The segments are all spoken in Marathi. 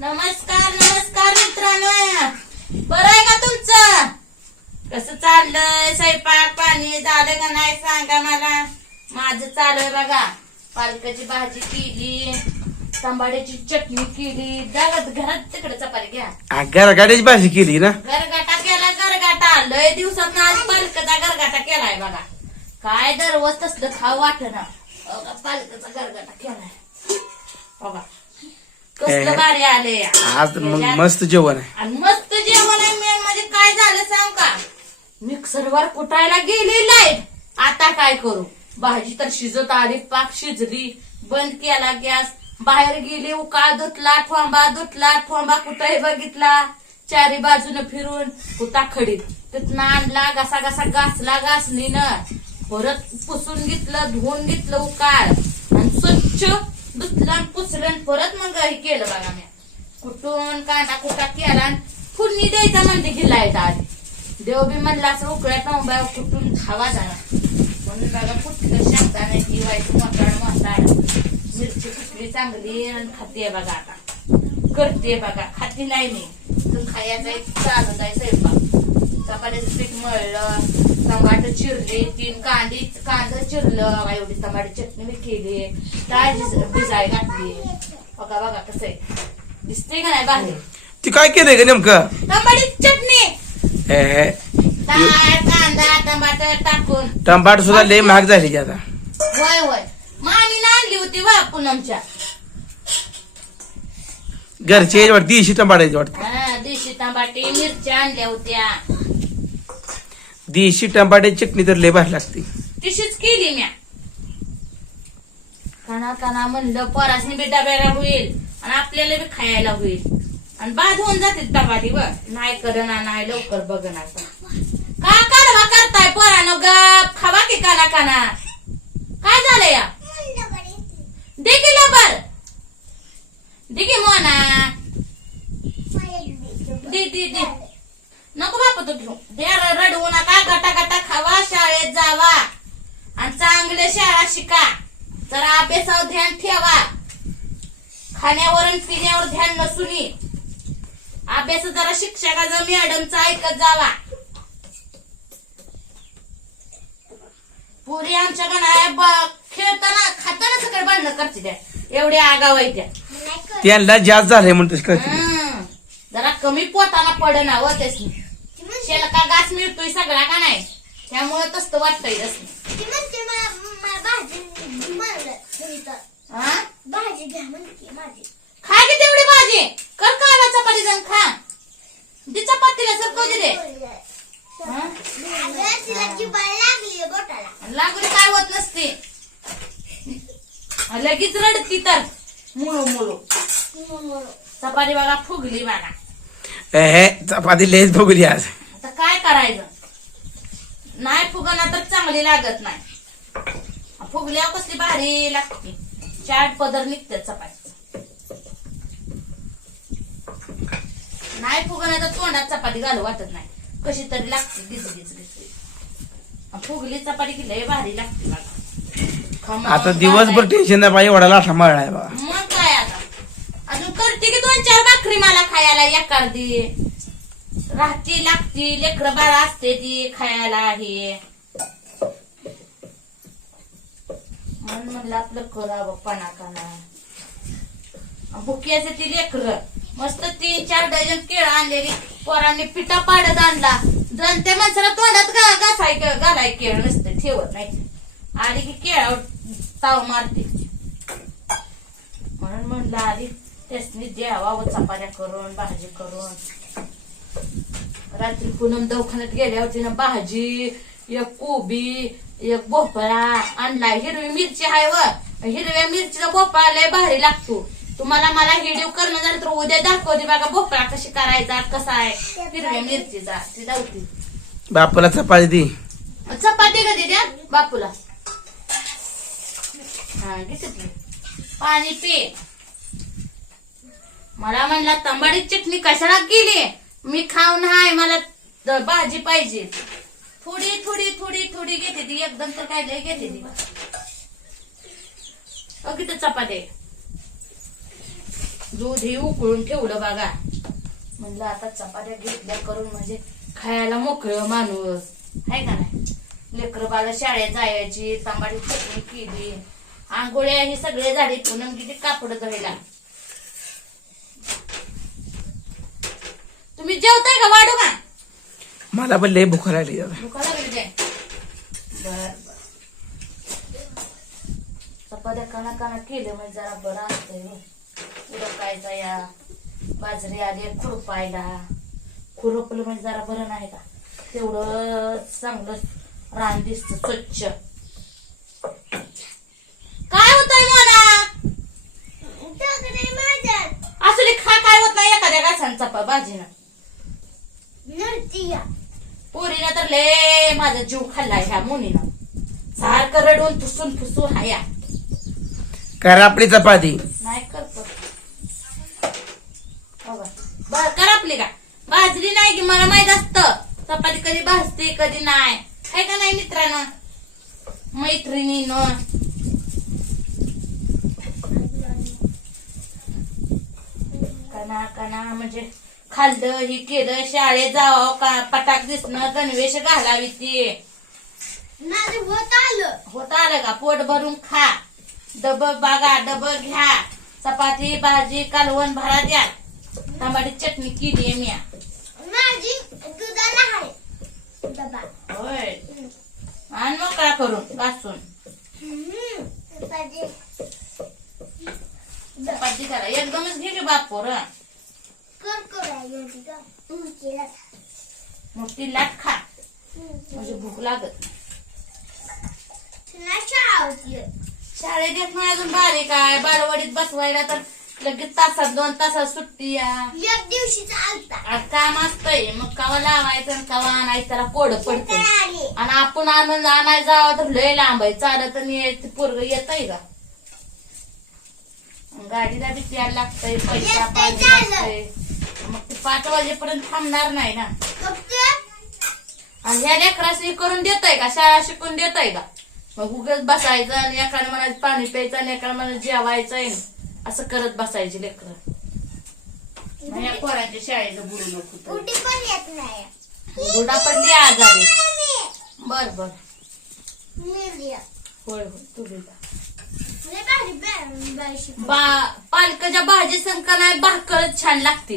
नमस्कार नमस्कार मित्रांनो. बरं आहे का तुमचं? कसं चाललंय? स्वयंपाक पाणी झालं का नाही? सांगा मला. माझं चालू आहे बघा. पालकाची भाजी केली टमाट्याची चटणी केली. जागत घरात तिकडे चपाती घ्या. गरगाड्याची भाजी केली ना? गरगाटा केला गरगाटा लय दिवसात आज पालकाचा गरगाटा केलाय बघा. काय दररोज तसलं खाऊ वाट ना पालकाचा गरगाटा केलाय. बघा. कसलं भारी आज मग मस्त जेवण आहे. आणि मस्त जेवण आहे मेन म्हणजे काय झालं सांग का? मिक्सरवर कुटायला गेली लाइट आता काय करू? भाजी तर शिजत आली पाक शिजली. बंद केला गॅस. बाहेर गेली उकाळ धुतला ठोंबा धुतला ठोंबा कुठे बघितला. चारी बाजूने फिरून कुता खडीत? तिथनं आणला घासा घासा घासला घासणीनं. परत पुसून घेतलं धुवून घेतलं उकाळ. आणि स्वच्छ धुतलं आणि पुसलं परत मग हे केलं बघा मी. कुठून कांदा कुटा केला आणि फुलणी द्यायचा म्हणते की लाइट आली. देव बी म्हणला असं उकळ्या टोंब्या कुठून खावा झाला. म्हणून बघा कुठलं नाही ती वाईट मोठाड मोठाड मिरची कुठली चांगली आणि खाते बघा आता. करते बघा खाती नाही मी. तू खायचा एक चालत आहे स्वयंपाक. चपात्याचं पीठ मळलं. टमाटर चिरले तीन कांदी कांदा चिरलं एवढी टमाटर चटणी मी केली. भिज- भिजाय घातली. बघा बघा कसं आहे. दिसते का नाही बाहेर? ती काय केलंय का नेमकं? टमाटी चटणी. डाळ कांदा टमाटर टाकून. टमाट सुद्धा लय महाग झाली आता. होय होय मामीनं आणली होती वा पूनमच्या. घरची वाटत देशी टमाटाची वाटत. देशी टमाटे मिरच्या आणल्या होत्या. देशी टमाट्याची चटणी तर लय भारी लागते. तिशीच केली म्या. कणा कणा म्हणलं पोरासनी बी डब्याला होईल आणि आपल्याला बी खायला होईल. आणि बाद होऊन जाते टमाटी बघ. नाही करणार नाही लवकर बघ ना का कारवा करताय पोरानं गप? खावा की काना काना काय झालं या दे लबर. दे मोना. दे दे दे. नको बापा तू घेऊ. दे रडवू नका गटा गटा खावा शाळेत जावा चांगले शाळा शिका. जरा अभ्यासावर ध्यान ठेवा. खाण्यावर आणि पिण्यावर ध्यान नसून अभ्यास जरा शिक्षकाचा मॅडमचा ऐकत जावा. पुरी आमच्या गणा खेळताना खाताना सगळं भांडणं करते त्या. एवढ्या आगाव आहे त्या. त्यांना जास्त झालंय म्हणतो कळते हं. जरा कमी पोटाला पडना व त्यासनी. शेलका घास मिळतोय सगळा का नाही? त्यामुळे तसं वाटतंय त्यासनी हा? भाजी घ्या म्हणते माझी खा की तेवढी भाजी. कर काला चपाती जाऊन खा. दी चपातीला सरकव दे रे? हा? आणि लागून काय होत नसते. लगेच रडती तर. मुळू मुळू. चपाती बघा फुगली बघा. चपाती लयच भोगली आज. आता काय करायचं? नाही फुगना तर चांगली लागत नाही. फुगल्यावर कसली भारी लागते. चाट पदर निघते चपाती नाही फुगना तर तोंडात चपाती घालू वाटत नाही. कशी तरी लागते दिस दिस दिस फुगली चपाती की लय भारी लागते खमंग आता दिवसभर भारी. टेन्शन नाही पाहिजे वडा लाठा मळलाय बघा मग काय आता? अजून करते की दोन चार भाकरी मला खायला एखादी? राहती लागती लेकरं बाळा असते ती खायला हे. म्हणून म्हणलं आपलं करावं पणाकाना भुक्याचे ती लेकर. मस्त तीन चार डझन केळं आणलेली. पोरांनी पिठा पाडत आणला. जण त्या माणसाला तोंडात गा घासाय घालाय केळ नसते ठेवत नाही. आली की केळावर ताव मारते. म्हणून म्हणलं आली त्यासनी द्यावा व चपात्या करून भाजी करून. रात्री पूनम दवाखान्यात गेल्यावर तिनं भाजी एक कोबी एक भोपळा आणला हिरवी मिरची आहे व. हिरव्या मिरचीचा भोपळा लय भारी लागतो. तुम्हाला मला व्हिडिओ करणं झालं तर उद्या दाखवते बघा भोपळा कशी करायचा कसा आहे. हिरव्या मिरचीचा. ती बापाला चपाती दे. चपाती कधी द्या? बापूला. हा पाणी पे. मला म्हणला तंबाडी चटणी कशाला केली? मी खाऊन हाय मला भाजी पाहिजे. थोडी थोडी थोडी थोडी घेते ती. एकदम तर काय लय घेते ती. अगदी चपाते दूध हे उकळून ठेवलं बघा. म्हणलं आता चपात्या घेतल्या करून म्हणजे खायला मोकळं माणूस. आहे का नाही? लेकर बाला शाळेत जायची तांबाडी चटणी केली आंघोळ्या हे सगळे झाडे पुन्हा किती कापड धुवायला. तुम्ही जेवताय का? वाढू का? मला पण लय भूक लागली बर चपात्या काना काना केले म्हणजे जरा बरं असतंय हो. उरकायचा या. बाजरी आली खुरपायला खुरपलं म्हणजे जरा बरं नाही का? तेवढं चांगलं रान दिसत स्वच्छ. काय होतंय मला असू दे खा काय होत नाही एखाद्या गाछान चपा भाजीनं. पोरीनं तर लय माझा जीव खाल्लाय ह्या मुनीनं. सारखं रडून फुसून फुसून हाया करा आपली चपाती. नाही करतो. बर कर आपली का? भाजली नाही की मला माहीत असतं. चपाती कधी भाजते कधी नाही. आहे का नाही मित्रांनो? मैत्रिणीनं. कना कना म्हणजे खाल्लं ही केलं शाळेत जावं का पटाक दिसणं गणवेश घालावी ती. होत आलं. होत आलं का? पोट भरून खा. डब बागा डब घ्या. चपाती भाजी कालवण भरा द्या. टमाटी चटणी केली मी माझी दुधाला आहे. डबा. होय. आणि मोकळा करून घासून. चपाती. करा. एकदमच घे की बापोर केला. मोठी लाट खा. म्हणजे भूक लागत शाळेत येत नाही अजून बारीक आहे. बालवाडीत बसवायला तर लगेच तासात दोन तासात सुट्टी या एक दिवशी काम असतंय. मग कवा लावायचं आणि कवा आणायचं? त्याला कोड पडतंय. आली. आणि आपण आनंद आणायला जावं तर लय लांब आहे. चालत आणि ते पोरग येत आहे का गाडीला बी यायला लागतंय. पैसा पाणी. लागतंय. मग ते पाच वाजेपर्यंत थांबणार नाही ना. आणि ह्या लेकरासनी करून देताय का? शाळा शिकून देताय का? मग उगाच बसायचं आणि एकाने मला पाणी प्यायचं आणि एकाने मला जेवायचंय असं करत बसायचे लेकर. पोरांच्या शाळेचं बुडू नको. उठी पण येत नाही. बुडा पडली आजारी. बर बर. होय होय. भारी बा- पालकाच्या भाजी संका नाही भाकरच छान लागते.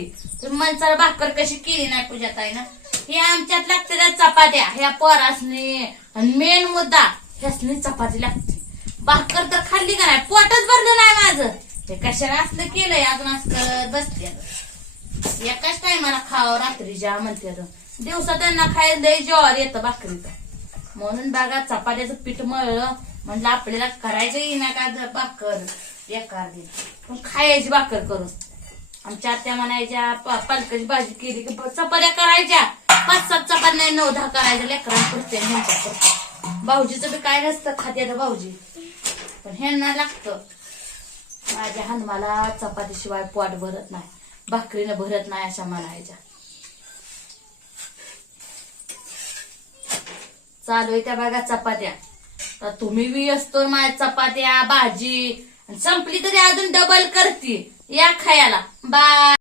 मनसाला भाकर कशी केली नाही पूजा ताई ना हे आमच्यात लागते त्या चपात्या. ह्या पोरासने आणि मेन मुद्दा ह्यासनी चपाती लागते. भाकर तर खाल्ली का नाही? पोटच भरलं नाही माझं. हे कशाला असलं केलंय? अजून असलं बसते. एकाच टायमाला खावं रात्रीच्या म्हणते दिवसा त्यांना खायला लय जेवार येतं भाकरीचं. म्हणून बघा चपात्याचं पीठ मळलं म्हणलं आपल्याला करायचं येईना का भाकर बेकार दे पण खायची भाकर करून आमच्या आत्या म्हणायच्या पालकाची भाजी केली की चपात्या करायच्या. पाच सात चपात्या नाही नऊ दहा करायच्या. लेकरांपुरते ह्यांच्या भाऊजीचं बी काय नसतं खात्याचं भाऊजी. पण ह्यांना लागतं. माझ्या हनुमाला चपातीशिवाय पोट भरत नाही. भाकरीनं भरत नाही अशा म्हणायच्या. चालू आहे त्या बघा चपात्या. तर तुम्ही बी असतो माझ्या चपात्या भाजी. संपली तरी अजून डबल करते. या खायला. बाय